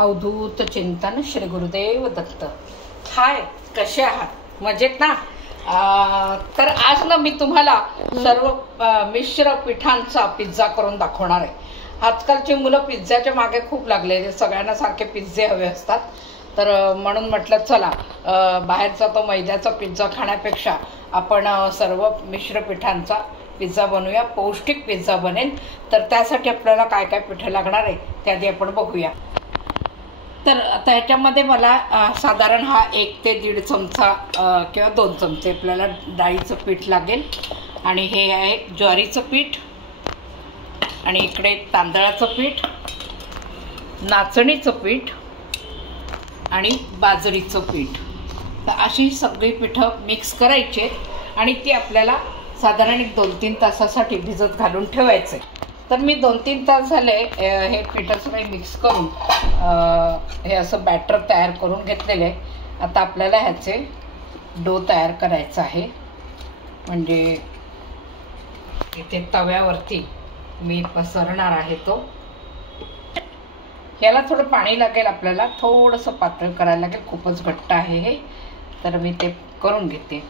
अवधूत चिंतन श्री गुरुदेव दत्त। हाय, कसे आहात? मजेत ना? तर आज ना मी तुम्हाला सर्व मिश्र पिठांचा पिझ्झा करून दाखवणार आहे। आजकालची मुलं पिझ्झाच्या मागे खूप लागले, सगळ्यांना सारखे पिझ्झे हवे असतात। तर म्हणून म्हटलं चला बाहेरचा तो मैद्याचा पिझ्झा खाण्यापेक्षा आपण सर्व मिश्र पिठांचा पिझ्झा बनवूया, पौष्टिक पिझ्झा बनेल। तर त्यासाठी आपल्याला काय काय पिठं लागणार आहे ते आधी आपण बघूया। तर आता ह्याच्यामध्ये मला साधारण हा 1 ते 1.5 चमचा किंवा 2 चमचे आपल्याला डाळीचं पीठ लागेल। आणि हे आहे ज्वारीचं पीठ, आणि इकडे तांदळाचं पीठ, नाचणीचं पीठ आणि बाजरीचं पीठ। तर अशी सगळी पिठं मिक्स करायची आणि ती आपल्याला साधारण 2-3 तासासाठी भिजत घालून ठेवायचे। तर मी 2-3 तास झाले हे पिठं सगळे मिक्स करून हे असं बॅटर तयार करून घेतलेले आहे। आता आपल्याला ह्याचे डो तयार करायचा आहे। म्हणजे इथे तव्यावरती मी पसरणार आहे तो। याला थोडं पाणी लागेल, आपल्याला थोडंसं पातळ करायला लागेल, खूपच घट्ट आहे हे। तर मी ते करून घेते।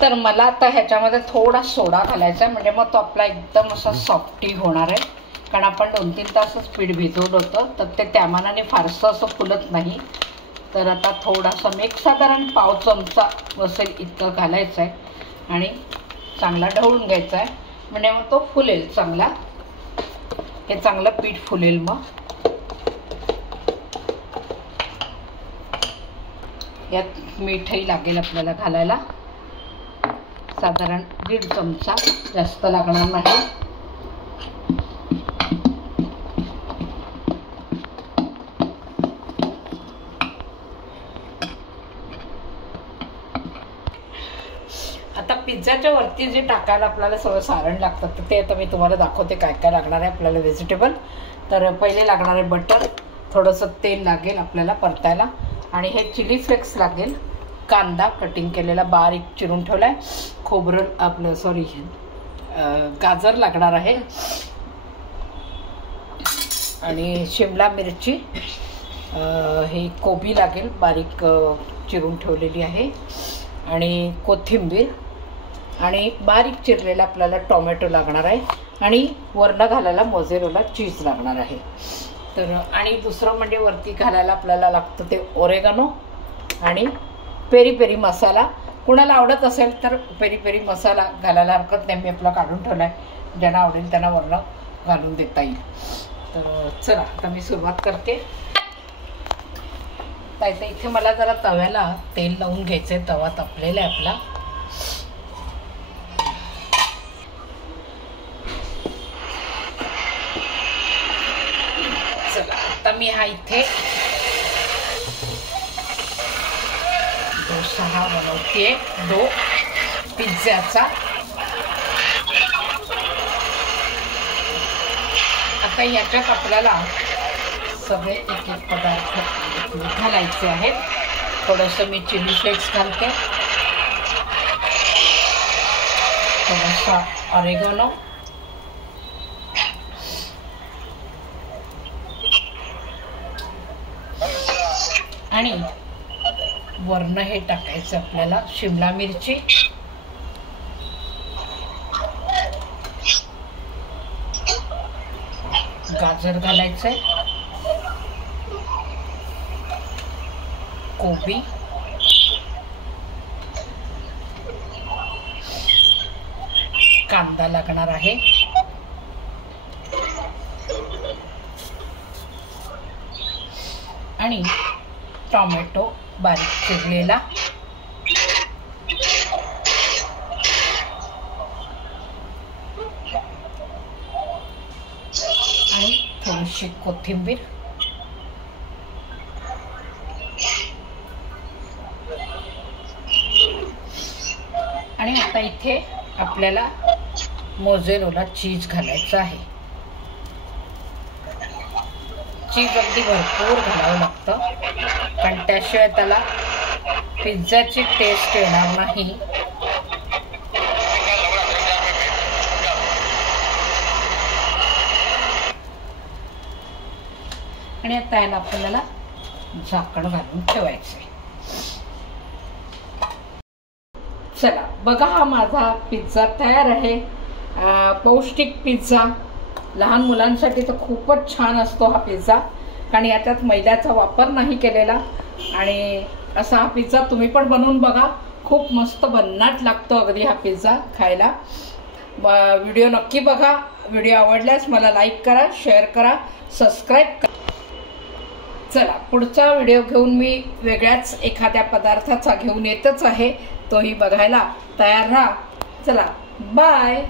तर मला आता ह्याच्यामध्ये थोडा सोडा घालायचा आहे, म्हणजे मग तो आपला एकदम असा सॉफ्टी होणार आहे। कारण आपण 2-3 तासच पीठ भिजवलं होतं, तर ते त्या मानाने फारसं असं फुलत नाही। तर आता थोडासा एक साधारण पाव चमचा बसेल इतकं घालायचं आहे आणि चांगला ढवळून घ्यायचा आहे, म्हणजे मग तो फुलेल चांगला, हे चांगलं पीठ फुलेल। मग यात मीठही लागेल आपल्याला घालायला, साधारण 1.5 चमचा, जास्त लागणार नाही। आता पिझ्झाच्या वरती जे टाकायला आपल्याला सगळं सारण लागतं, तर ते आता मी तुम्हाला दाखवते काय काय लागणार आहे आपल्याला व्हेजिटेबल। तर पहिले लागणार आहे बटर, थोडंसं तेल लागेल आपल्याला परतायला, आणि हे चिली फ्लेक्स लागेल, कांदा कटिंग केलेला बारीक चिरून ठेवलाय, खोबरं आपलं गाजर लागणार आहे, आणि शिमला मिरची, हे कोबी लागेल बारीक चिरून ठेवलेली आहे, आणि कोथिंबीर, आणि बारीक चिरलेला आपल्याला टोमॅटो लागणार आहे, आणि वरनं घालायला मोझेरेला चीज लागणार आहे। तर आणि दुसरं म्हणजे वरती घालायला आपल्याला लागतं ते ओरेगानो आणि पेरी पेरी मसाला। कुणाला आवडत असेल तर पेरी पेरी मसाला घालायला हरकत नाही, मी आपला काढून ठेवला आहे, ज्यांना आवडेल त्यांना वरनं घालून देता येईल। तर चला आता मी सुरुवात करते। तर इथे मला जरा तव्याला तेल लावून घ्यायचं आहे, तवा तापलेला आहे आपला। चला आता मी हा इथे डोसा हा बनवते, डो पिझ्झाचा। आता याच्यात आपल्याला सगळे एक एक पदार्थ घालायचे आहेत। थोडंसं मी चिली फ्लेक्स घालते, थोडासा ऑरेगॅनो, आणि वरनं हे टाकायचं आपल्याला शिमला मिरची, गाजर घालायचंय, कोबी, कांदा लागणार आहे, आणि टोमॅटो बारीक चिरलेला, आणि थोडीशी कोथिंबीर, आणि आता इथे आपल्याला मोझेरेला चीज घालायचं आहे। चीज अगदी भरपूर घालावं लागतं, कारण त्याशिवाय त्याला पिझ्झाची टेस्ट येणार नाही। आणि आता याला आपल्याला झाकण घालून ठेवायचंय. चला बघा, हा माझा पिझ्झा तयार आहे. पौष्टिक पिझ्झा, लहान मुलांसाठी तर खूपच छान असतो हा पिझ्झा, कारण याच्यात मैद्याचा वापर नाही केलेला. आणि असा हा पिझ्झा तुम्ही पण बनवून बघा, खूप मस्त भन्नाट लागतो अगदी हा पिझ्झा खायला. व्हिडिओ नक्की बघा. व्हिडिओ आवडल्यास मला लाईक करा, शेअर करा, सबस्क्राईब करा. चला, पुढचा व्हिडिओ घेऊन मी वेगळ्याच एखाद्या पदार्थाचा घेऊन येतच आहे, तोही बघायला तयार राहा. चला, बाय.